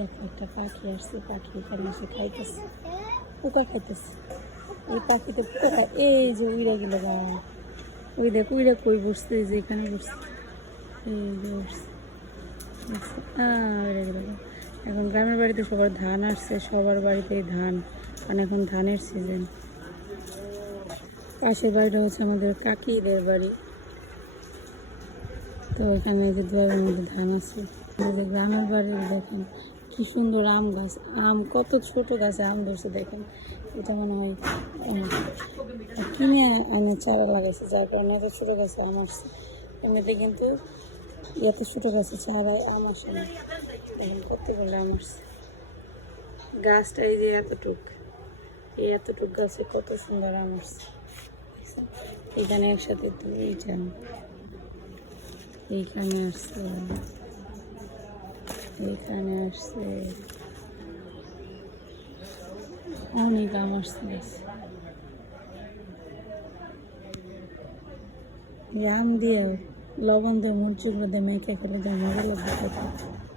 দেখো একটা পাখি আসছে, পাখি এখানে এসে খাইতেছে, পোকা খাইতেছে। এই পাখিতে পোকা খায়, এই যে উইরা গেল গা, ওই দেখ উইরা কই বসছে, এই যে এখানে বসছে, এই যে বসছে, উইরা গেল গা। এখন গ্রামের বাড়িতে সবার ধান আসছে, সবার বাড়িতেই ধান, কারণ এখন ধানের সিজন। পাশের বাড়িটা হচ্ছে আমাদের কাকিদের বাড়ি। তো এখানে যে দুয়ারের মধ্যে ধান আছে। যে গ্রামের বাড়ি দেখেন কি সুন্দর আম গাছ, আম কত ছোট গাছে আম ধরছে দেখেন। এটা মনে হয় কিনে এনে চারা লাগাইছে, যার কারণে এত ছোটো গাছে আম আসছে। এমনিতে কিন্তু এত ছোটো গাছে চারায় আম আসে না। দেখেন কত বলে আম আসছে। গাছটা এই যে এতটুক, এই এতটুক গাছে কত সুন্দর আম আসছে। এখানে একসাথে দুইটা, এইখানে আসছে, এইখানে আসছে, অনেক আম আসছে। আম দিয়ে লবণ দিয়ে মুরচুর মধ্যে মেখে খেলে যা মজা লাগবে।